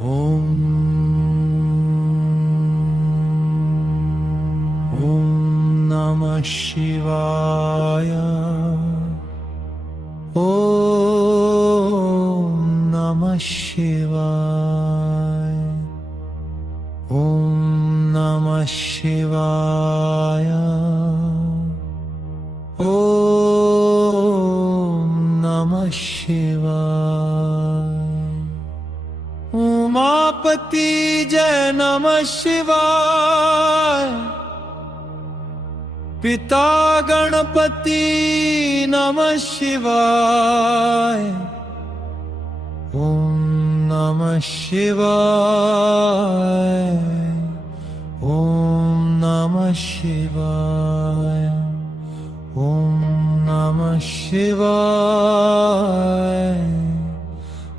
ॐ नमः शिवाय। ॐ नमः शिवाय। ॐ नमः शिवाय। ॐ नमः शिवाय। उमापति जय नमः शिवाय। पिता गणपति नमः शिवाय। ॐ नमः शिवाय। ॐ नमः शिवाय। ॐ नमः शिवाय।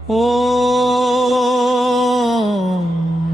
ॐ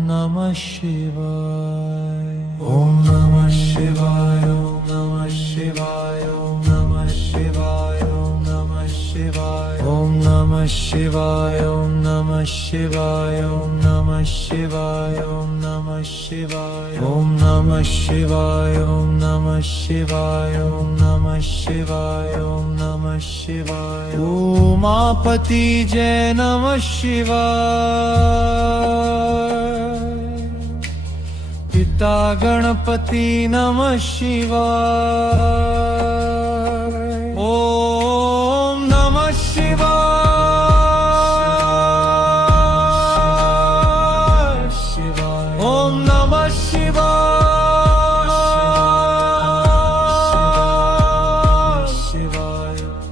नमः शिवाय। ॐ नमः शिवाय। ॐ नमः शिवाय। ॐ नमः शिवाय। ॐ नमः शिवाय। ॐ नमः शिवाय। ॐ नमः शिवाय। ॐ नमः शिवाय। ॐ नमः शिवाय। ॐ नमः शिवाय। ॐ नमः शिवाय। ॐ नमः शिवाय। ॐ नमः शिवाय। उमापति जय नमः शिवाय। पिता गणपति नमः शिवाय। ॐ नमः शिवाय। ॐ नमः शिवाय।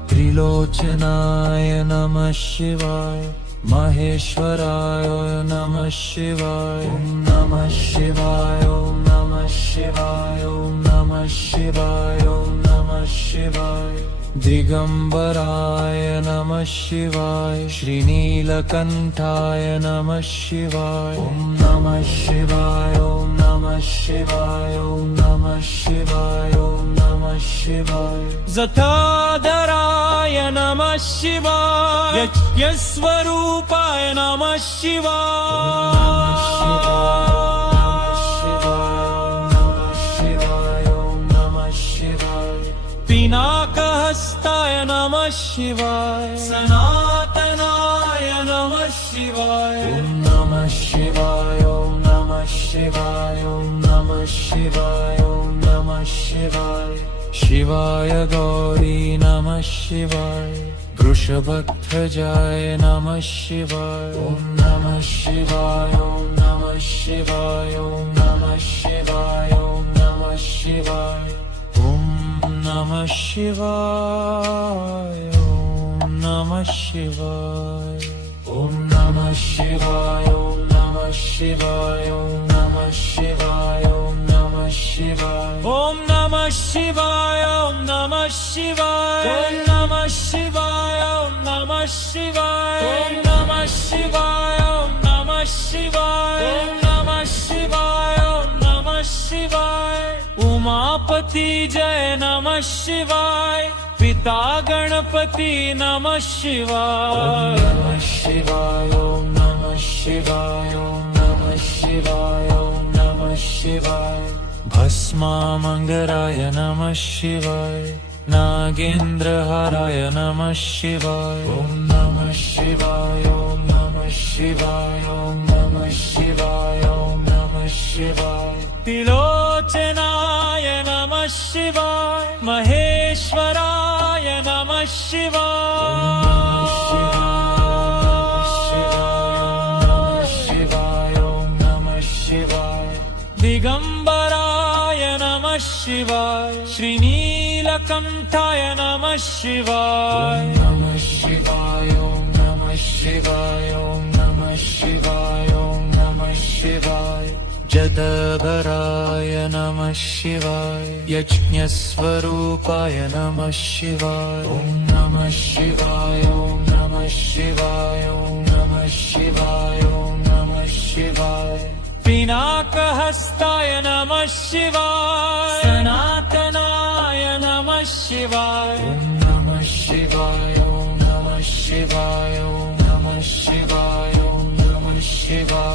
त्रिलोचनाय नमः शिवाय। महेश्वराय नमः शिवाय। ॐ नमः शिवाय। ॐ नमः शिवाय। ॐ नमः शिवाय। ॐ नमः शिवाय। दिगंबराय नमः शिवाय। श्रीनीलकंठाय नमः शिवाय। ॐ नमः शिवाय। ॐ नमः शिवाय। ॐ नमः शिवाय। ॐ नमः शिवाय। जटाधराय नमः शिवाय। यज्ञस्वरूपाय नमः शिवाय। पिनाकहस्ताय नमः शिवाय। सनातनाय नमः शिवाय। ॐ नमः शिवाय। ॐ नमः शिवाय। ॐ नमः शिवाय। ॐ नमः शिवाय। शिवाय गौरी नमः शिवाय। वृषभध्वजाय नमः शिवाय। ॐ नमः शिवाय। ॐ नमः शिवाय। ॐ नमः शिवाय। ॐ नमः शिवाय। ॐ नमः शिवाय। ॐ नमः शिवाय। ॐ नमः शिवाय। ॐ नमः शिवाय। ॐ नमः शिवाय। ॐ नमः शिवाय। ॐ नमः शिवाय। ॐ नमः शिवाय। ॐ नमः शिवाय। ॐ नमः शिवाय। ॐ नमः शिवाय। ॐ नमः शिवाय। ॐ नमः शिवाय। ॐ नमः शिवाय। उमापति जय नमः शिवाय। पिता गणपति नमः शिवाय। ॐ नमः शिवाय। ॐ नमः शिवाय। ॐ नमः शिवाय। ॐ नमः शिवाय। भस्मामंगराय नमः शिवाय। नागेन्द्रहाराय नमः शिवाय। ॐ नमः शिवाय। ॐ नमः शिवाय। ॐ नमः शिवाय। ॐ नमः शिवाय। त्रिलोचनाय नमः शिवाय। महेश्वराय नमः शिवाय। ॐ नमः शिवाय। दिगंबराय नमः शिवाय। श्रीनीलकंठाय नमः शिवाय। ॐ नमः शिवाय। ॐ नमः शिवाय। ॐ नमः शिवाय। ॐ नमः शिवाय। जटाधराय नमः शिवाय। यज्ञस्वरूपाय नमः शिवाय। ॐ नमः शिवाय। ॐ नमः शिवाय। ॐ नमः शिवाय। ॐ नमः शिवाय। पिनाकहस्ताय नमः शिवाय। सनातनाय नमः शिवाय। ॐ नमः शिवाय। ॐ नमः शिवाय। ॐ नमः शिवाय। ॐ नमः शिवाय।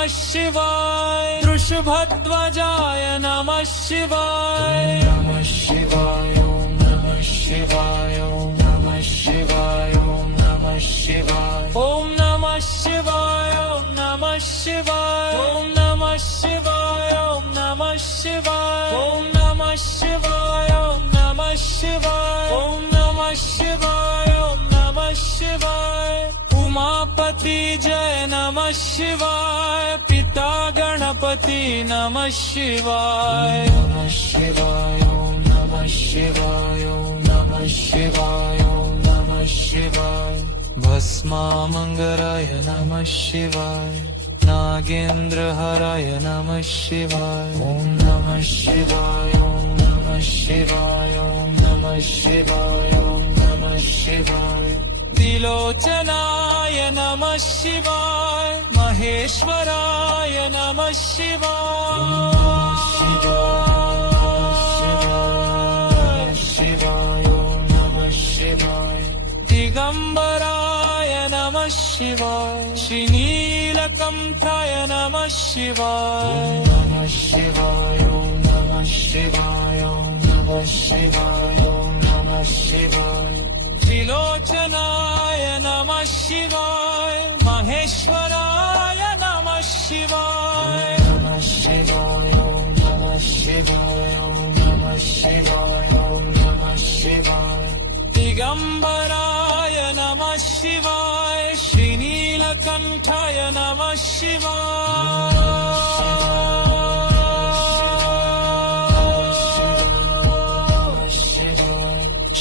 नमः शिवाय वृषभध्वजाय नमः शिवाय नमः शिवाय ओम नमः शिवाय ओम नमः शिवाय ओम नमः शिवाय ओम नमः शिवाय ओम नमः शिवाय ओम नमः शिवाय ओम नमः शिवाय ओम नमः शिवाय ओम नमः शिवाय ओम नमः शिवाय ओम नमः शिवाय उमापति जय नमः शिवाय पिता गणपति नमः शिवाय नमः शिवाय ओम नमः शिवाय ओम नमः शिवाय ओम नमः शिवाय भस्मामंगराय नमः शिवाय नागेंद्रहराय नमः शिवाय ओम नमः शिवाय ओम नमः शिवाय ओम नमः शिवाय ओम नमः शिवाय त्रिलोचनाय नमः शिवाय महेश्वराय नमः शिवाय शिवाय ओम नमः शिवाय दिगंबराय नमः शिवाय श्रीनीलकंठाय नमः शिवाय नमः शिवाय ओम नमः शिवाय ओम नमः शिवाय ओम नमः शिवाय त्रिलोचनाय नमः शिवाय महेश्वराय नमः शिवाय नमः शिवाय ओम नमः शिवाय ओम नमः शिवाय ओम नमः शिवाय दिगंबराय नमः शिवाय श्रीनीलकंठाय नमः शिवाय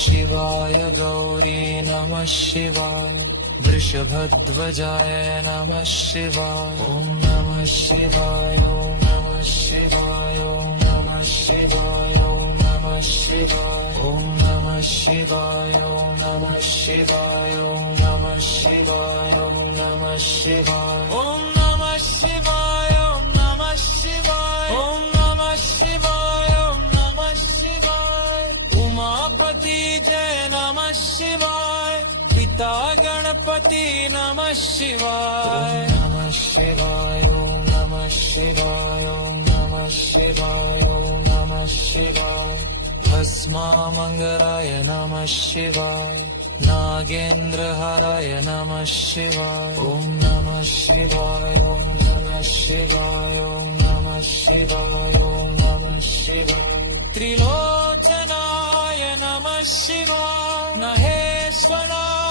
शिवाय गौरी नमः शिवाय वृषभध्वजाय नमः शिवाय ओम नमः शिवाय ओम नमः शिवाय ओम नमः शिवाय ओम नमः शिवाय ओम नमः शिवाय ओम नमः शिवाय ओम नमः शिवाय ओम नमः शिवाय ओम नमः शिवाय ओम नमः शिवाय ओम नमः शिवाय ओम नमः शिवाय उमापति जय नमः शिवाय पिता गणपति नमः शिवाय नमः शिवाय ओम नमः शिवाय ओम नमः शिवाय ओम नमः शिवाय भस्मामंगराय नमः शिवाय नागेंद्रहराय नमः शिवाय ओम नमः शिवाय ओम नमः शिवाय ओम नमः शिवाय ओम नमः शिवाय त्रिलोचनाय नमः शिवाय महेश्वराय